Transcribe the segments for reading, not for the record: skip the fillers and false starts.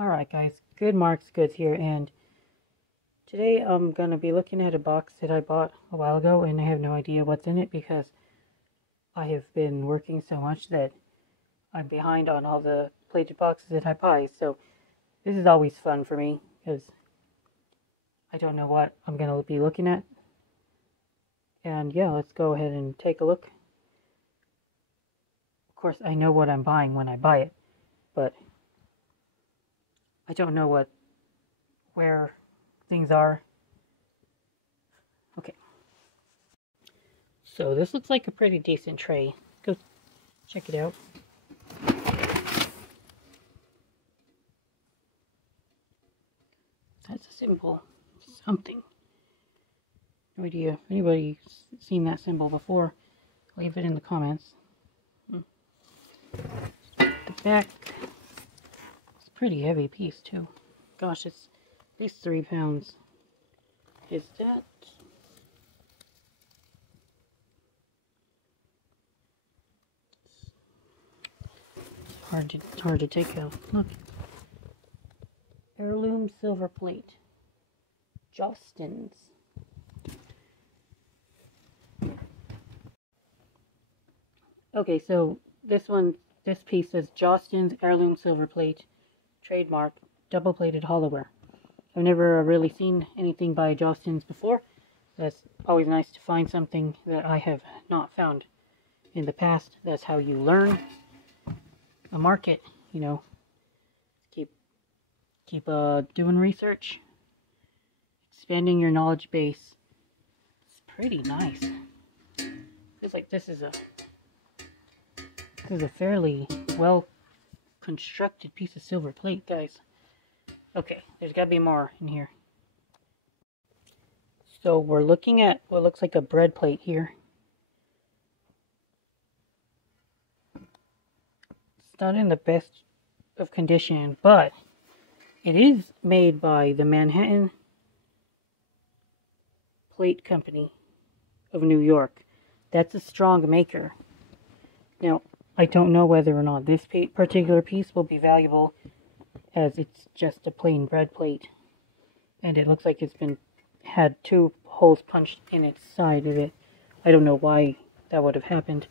Alright guys, Good Marks Goods here, and today I'm going to be looking at a box that I bought a while ago, and I have no idea what's in it because I have been working so much that I'm behind on all the plated boxes that I buy. So this is always fun for me because I don't know what I'm going to be looking at. And yeah, let's go ahead and take a look. Of course, I know what I'm buying when I buy it, but I don't know where things are. Okay. So this looks like a pretty decent tray. Go check it out. That's a symbol. Something. No idea if anybody's seen that symbol before. Leave it in the comments. The back. It's a pretty heavy piece too. Gosh, it's at least 3 pounds. Is that? It's hard to take out. Look. Heirloom silver plate. Jostens. Okay, so this piece says Jostens Heirloom Silver Plate, trademark, double-plated hollowware. I've never really seen anything by Jostens before. That's always nice to find something that I have not found in the past. That's how you learn a market, you know. Keep doing research, expanding your knowledge base. It's pretty nice. Feels like this is a fairly well constructed piece of silver plate, guys. Okay, there's got to be more in here. So we're looking at what looks like a bread plate here. It's not in the best of condition, but it is made by the Manhattan Plate Company of New York. That's a strong maker. Now, I don't know whether or not this particular piece will be valuable, as it's just a plain bread plate, and it looks like it's had 2 holes punched in its side of it. I don't know why that would have happened,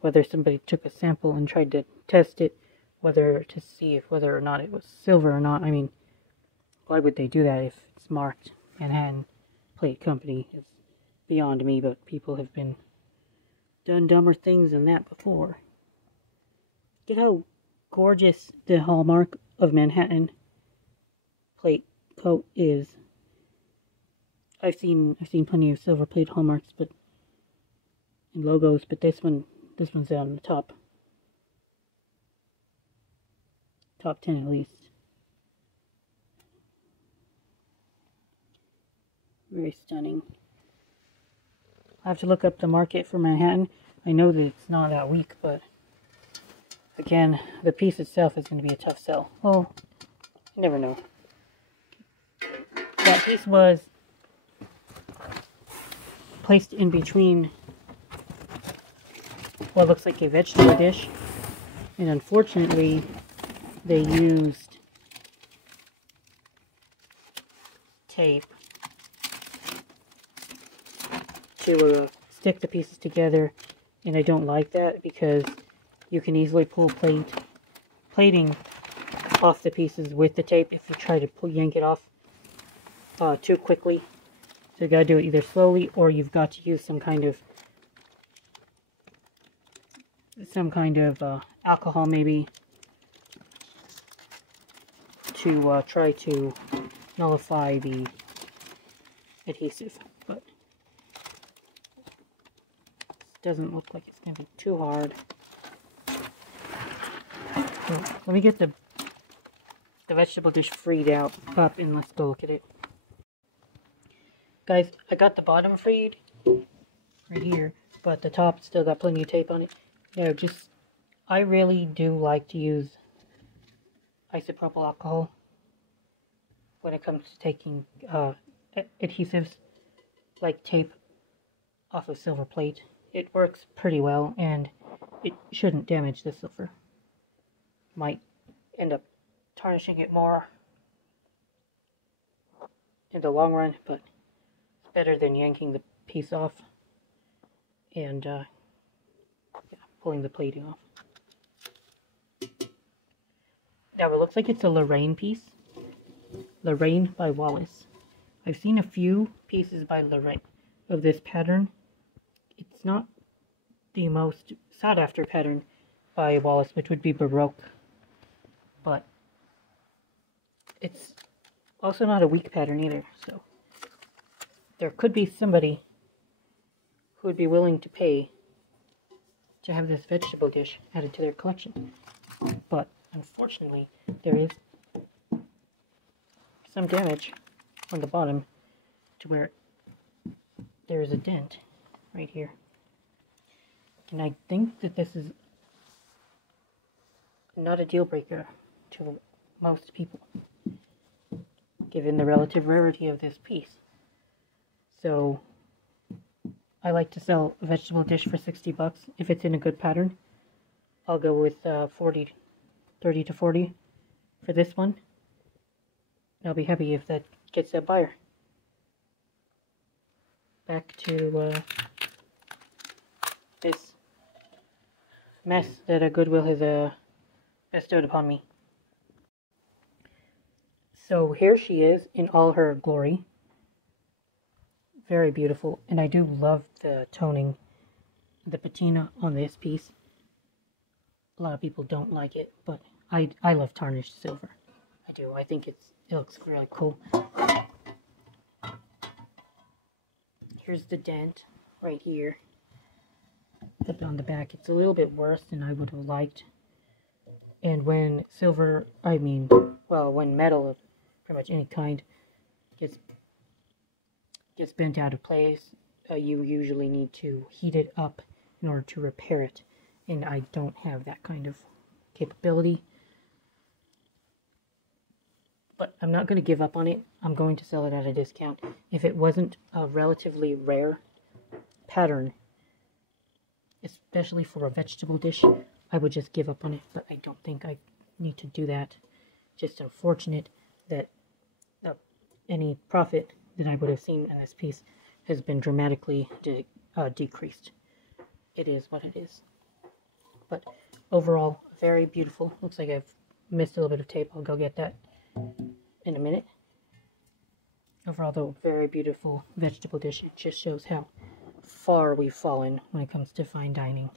whether somebody took a sample and tried to test it, whether to see whether or not it was silver or not. I mean, why would they do that if it's marked Manhattan Plate Company? It's beyond me, but people have done dumber things than that before. Look at how gorgeous the hallmark of Manhattan plate coat is. I've seen plenty of silver plate hallmarks, but and logos, but this one's on the top 10 at least. Very stunning. I have to look up the market for Manhattan. I know that it's not that weak, but again, the piece itself is going to be a tough sell. Well, you never know. That piece was placed in between what looks like a vegetable dish, and unfortunately, they used tape to stick the pieces together, and I don't like that because you can easily pull plating off the pieces with the tape if you try to yank it off too quickly. So you gotta do it either slowly, or you've got to use some kind of alcohol maybe to try to nullify the adhesive. But it doesn't look like it's gonna be too hard. So let me get the vegetable dish freed up, and let's go look at it. Guys, I got the bottom freed right here, but the top still got plenty of tape on it. Yeah, I really do like to use isopropyl alcohol when it comes to taking adhesives like tape off of silver plate. It works pretty well, and it shouldn't damage the silver. Might end up tarnishing it more in the long run, but it's better than yanking the piece off and pulling the plating off. Now it looks like it's a Lorraine piece. Lorraine by Wallace. I've seen a few pieces by Lorraine of this pattern. It's not the most sought after pattern by Wallace, which would be Baroque, but it's also not a weak pattern either, so there could be somebody who would be willing to pay to have this vegetable dish added to their collection. But unfortunately, there is some damage on the bottom to where there is a dent right here. And I think that this is not a deal breaker to most people, given the relative rarity of this piece. So I like to sell a vegetable dish for 60 bucks. If it's in a good pattern, I'll go with 30 to 40 for this one. I'll be happy if that gets a buyer. Back to this mess that a Goodwill has bestowed upon me. So here she is in all her glory. Very beautiful, and I do love the toning, the patina on this piece. A lot of people don't like it, but I love tarnished silver. I do. I think it looks really cool. Here's the dent right here. Except on the back, it's a little bit worse than I would have liked. And when when metal of pretty much any kind gets bent out of place, you usually need to heat it up in order to repair it. And I don't have that kind of capability. But I'm not going to give up on it. I'm going to sell it at a discount. If it wasn't a relatively rare pattern, especially for a vegetable dish, I would just give up on it. But I don't think I need to do that. Just unfortunate that any profit that I would have seen in this piece has been dramatically decreased. It is what it is. But overall, very beautiful. Looks like I've missed a little bit of tape. I'll go get that in a minute. Overall, though, very beautiful vegetable dish. It just shows how far we've fallen when it comes to fine dining.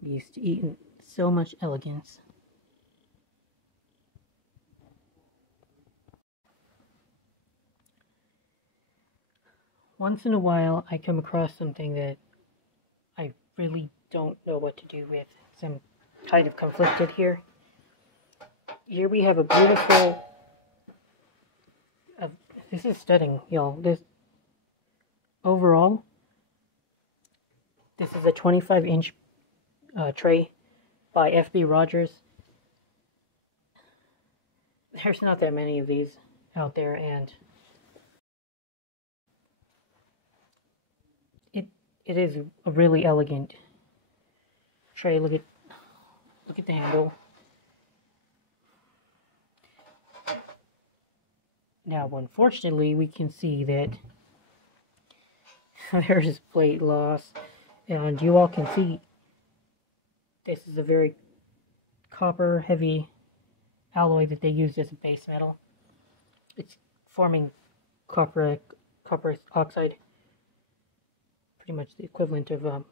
We used to eat in so much elegance. Once in a while, I come across something that I really don't know what to do with. So I'm kind of conflicted here. Here we have a beautiful... this is stunning, y'all. Overall, this is a 25-inch tray by F.B. Rogers. There's not that many of these out there, and it is a really elegant tray. Look at the handle. Now, unfortunately, we can see that there's plate loss, and you all can see this is a very copper heavy alloy that they used as a base metal. It's forming copper oxide, pretty much the equivalent of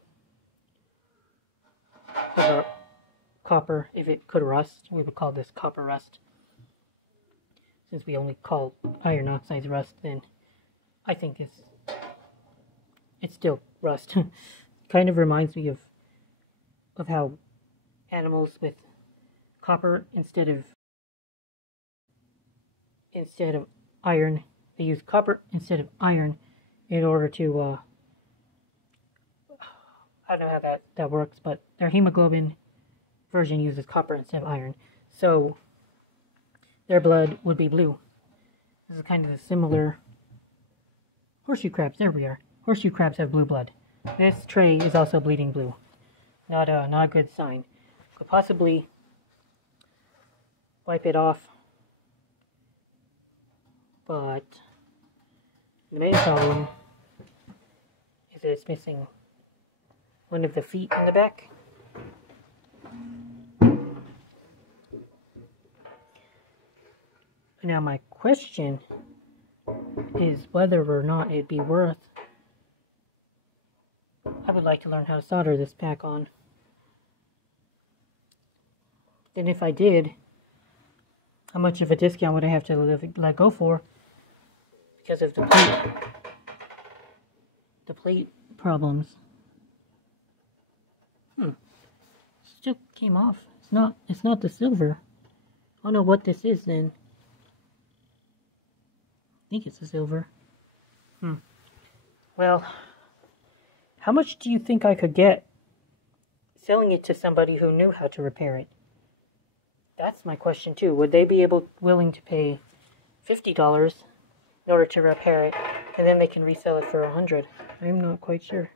copper. If it could rust, we would call this copper rust. Since we only call iron oxides rust, then I think it's still rust. Kind of reminds me of how animals with copper instead of iron, they use copper instead of iron in order to I don't know how that works, but their hemoglobin version uses copper instead of iron, so their blood would be blue. This is kind of a similar... Horseshoe crabs, there we are. Horseshoe crabs have blue blood. This tray is also bleeding blue. Not a good sign. could possibly wipe it off, but the main problem is that it's missing one of the feet in the back. Now my question is whether or not it'd be worth. I would like to learn how to solder this back on. Then if I did, how much of a discount would I have to let go for because of the plate problems? Still came off. It's not the silver. I don't know what this is then. I think it's the silver. Well, how much do you think I could get selling it to somebody who knew how to repair it? That's my question too. Would they be willing to pay $50 in order to repair it, and then they can resell it for $100? I'm not quite sure.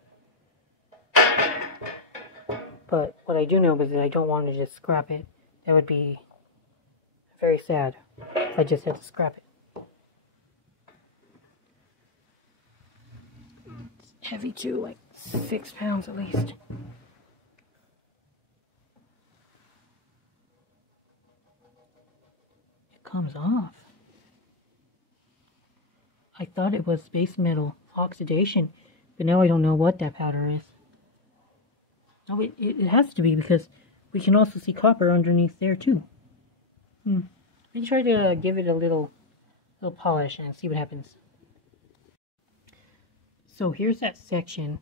But what I do know is that I don't want to just scrap it. That would be very sad if I just had to scrap it. It's heavy too, like 6 pounds at least. It comes off. I thought it was base metal oxidation, but now I don't know what that powder is. Oh, it has to be, because we can also see copper underneath there too. Let me try to give it a little polish and see what happens. So here's that section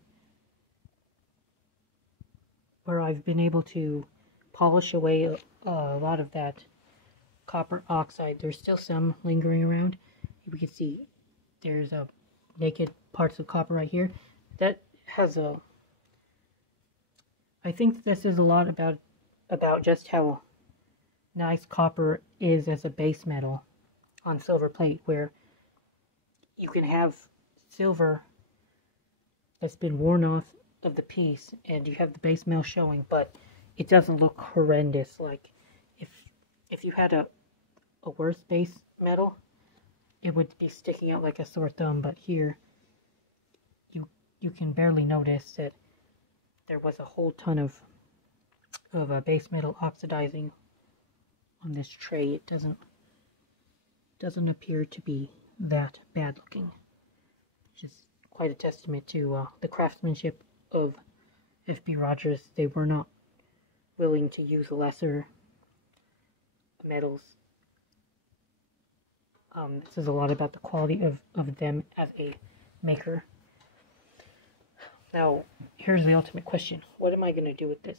where I've been able to polish away a lot of that copper oxide. There's still some lingering around. We can see there's a naked parts of copper right here. That has a... I think this is a lot about just how nice copper is as a base metal on silver plate, where you can have silver that's been worn off of the piece and you have the base metal showing, but it doesn't look horrendous. Like if you had a worse base metal, it would be sticking out like a sore thumb, but here you can barely notice that there was a whole ton of base metal oxidizing on this tray. It doesn't appear to be that bad looking, which is quite a testament to the craftsmanship of F.B. Rogers. They were not willing to use lesser metals. This is a lot about the quality of them as a maker. Now, here's the ultimate question. What am I going to do with this?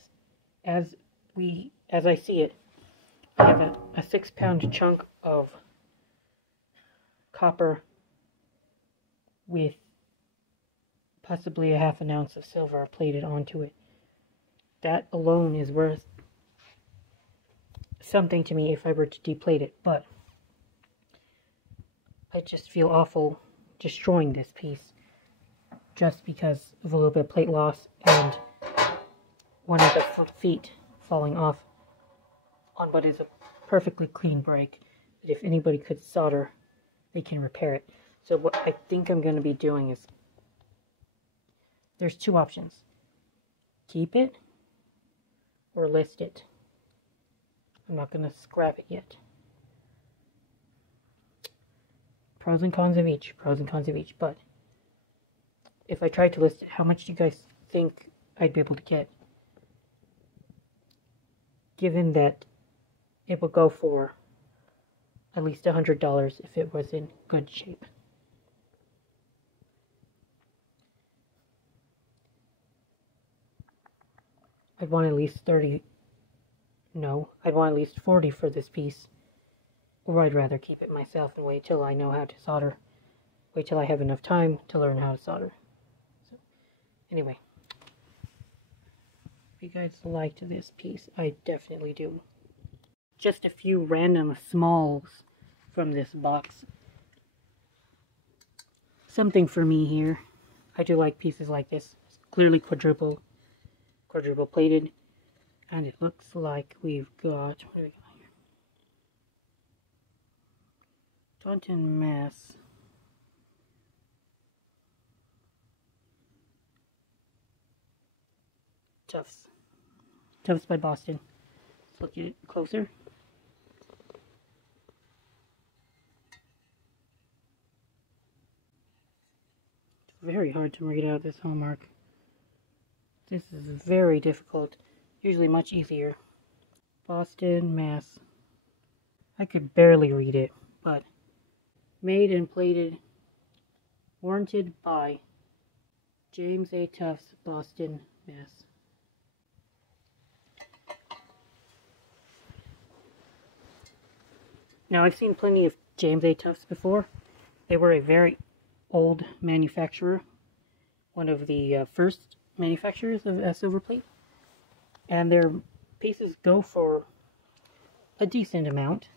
As I see it, I have a 6-pound chunk of copper with possibly a half an ounce of silver plated onto it. That alone is worth something to me if I were to deplate it, but I just feel awful destroying this piece just because of a little bit of plate loss and one of the feet falling off on what is a perfectly clean break that if anybody could solder, they can repair it. So what I think I'm going to be doing is, there's two options. Keep it or list it. I'm not going to scrap it yet. Pros and cons of each, but if I tried to list it, how much do you guys think I'd be able to get? Given that it would go for at least $100 if it was in good shape. I'd want at least 30. No, I'd want at least 40 for this piece. Or I'd rather keep it myself and wait till I know how to solder. Wait till I have enough time to learn how to solder. So, anyway. If you guys liked this piece, I definitely do. Just a few random smalls from this box. Something for me here. I do like pieces like this. It's clearly quadruple plated. And it looks like we've got, what do we got here? Taunton, Mass. Tufts. Tufts by Boston. Let's look at it closer. It's very hard to read out this hallmark. This is very difficult. Usually much easier. Boston, Mass. I could barely read it, but made and plated, warranted by James A. Tufts, Boston, Mass. Now, I've seen plenty of James A. Tufts before. They were a very old manufacturer, one of the first manufacturers of Silverplate, and their pieces go for a decent amount.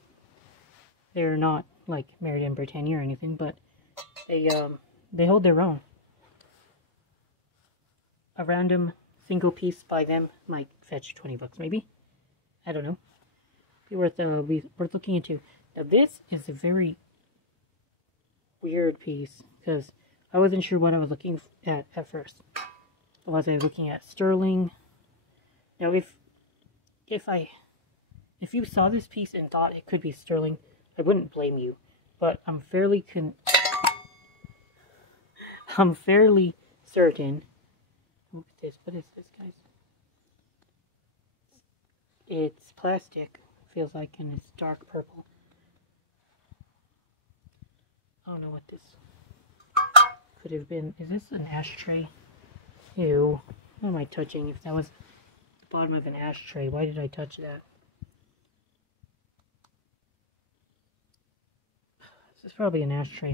They're not like Meriden Britannia or anything, but they hold their own. A random single piece by them might fetch $20 maybe. I don't know. Be worth looking into. Now this is a very weird piece because I wasn't sure what I was looking at first. Was I looking at sterling? Now if you saw this piece and thought it could be sterling, I wouldn't blame you. But I'm fairly certain. Look at this. What is this, guys? It's plastic. Feels like, and it's dark purple. I don't know what this could have been. Is this an ashtray? Ew. What am I touching? If that was the bottom of an ashtray, why did I touch that? This is probably an ashtray,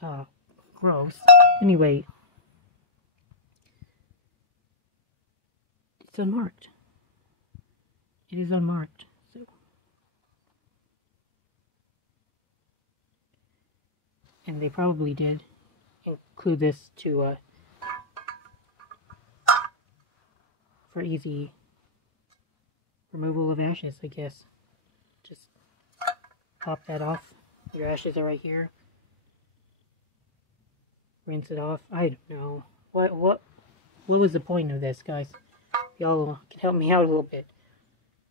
huh? Gross. Anyway. It's unmarked. It is unmarked. So. And they probably did include this to for easy removal of ashes, I guess. Just pop that off. Your ashes are right here. Rinse it off. I don't know. What was the point of this, guys? Y'all can help me out a little bit.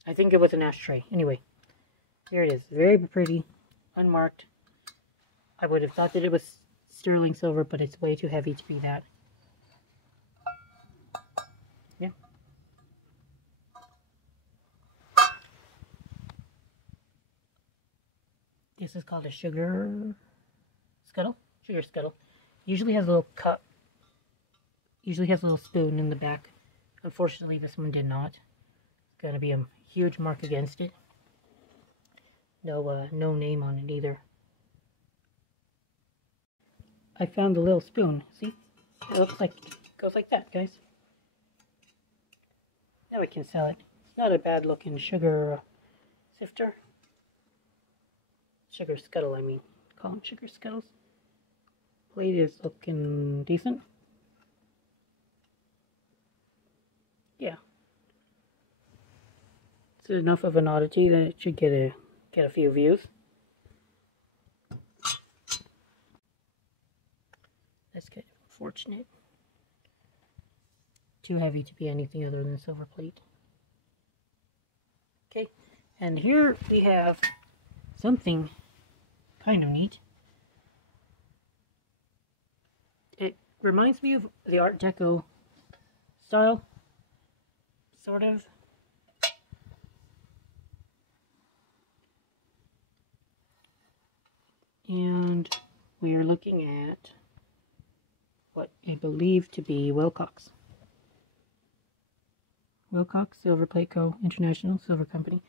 I think it was an ashtray. Anyway, here it is. Very pretty. Unmarked. I would have thought that it was sterling silver, but it's way too heavy to be that. Yeah. This is called a sugar scuttle. Sugar scuttle. Usually has a little cup. Usually has a little spoon in the back. Unfortunately, this one did not. It's going to be a huge mark against it. No name on it either. I found the little spoon. See? It looks like it goes like that, guys. Now we can sell it. It's not a bad looking sugar sifter. Sugar scuttle, I mean. Call them sugar scuttles. Plate is looking decent. Yeah. It's enough of an oddity that it should get a few views. That's kind of unfortunate. Too heavy to be anything other than silver plate. Okay, and here we have something kind of neat. It reminds me of the Art Deco style, sort of. And we are looking at what I believe to be Wilcox. Wilcox Silverplate Co. International Silver Company.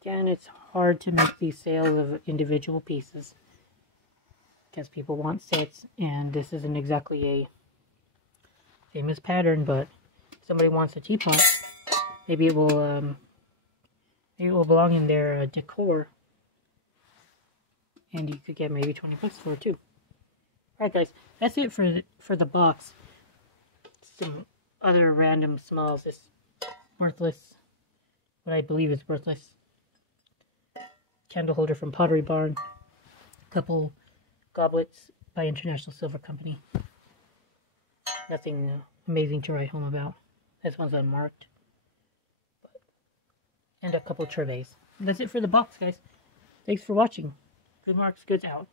Again, it's hard to make these sales of individual pieces because people want sets, and this isn't exactly a famous pattern, but if somebody wants a teapot, maybe it will belong in their decor, and you could get maybe $20 for it too. Alright guys, that's it for the box. some other random smalls. This worthless, what I believe is worthless candle holder from Pottery Barn. A couple goblets by International Silver Company. Nothing amazing to write home about. This one's unmarked. And a couple treves. That's it for the box, guys. Thanks for watching. Good marks, goods out.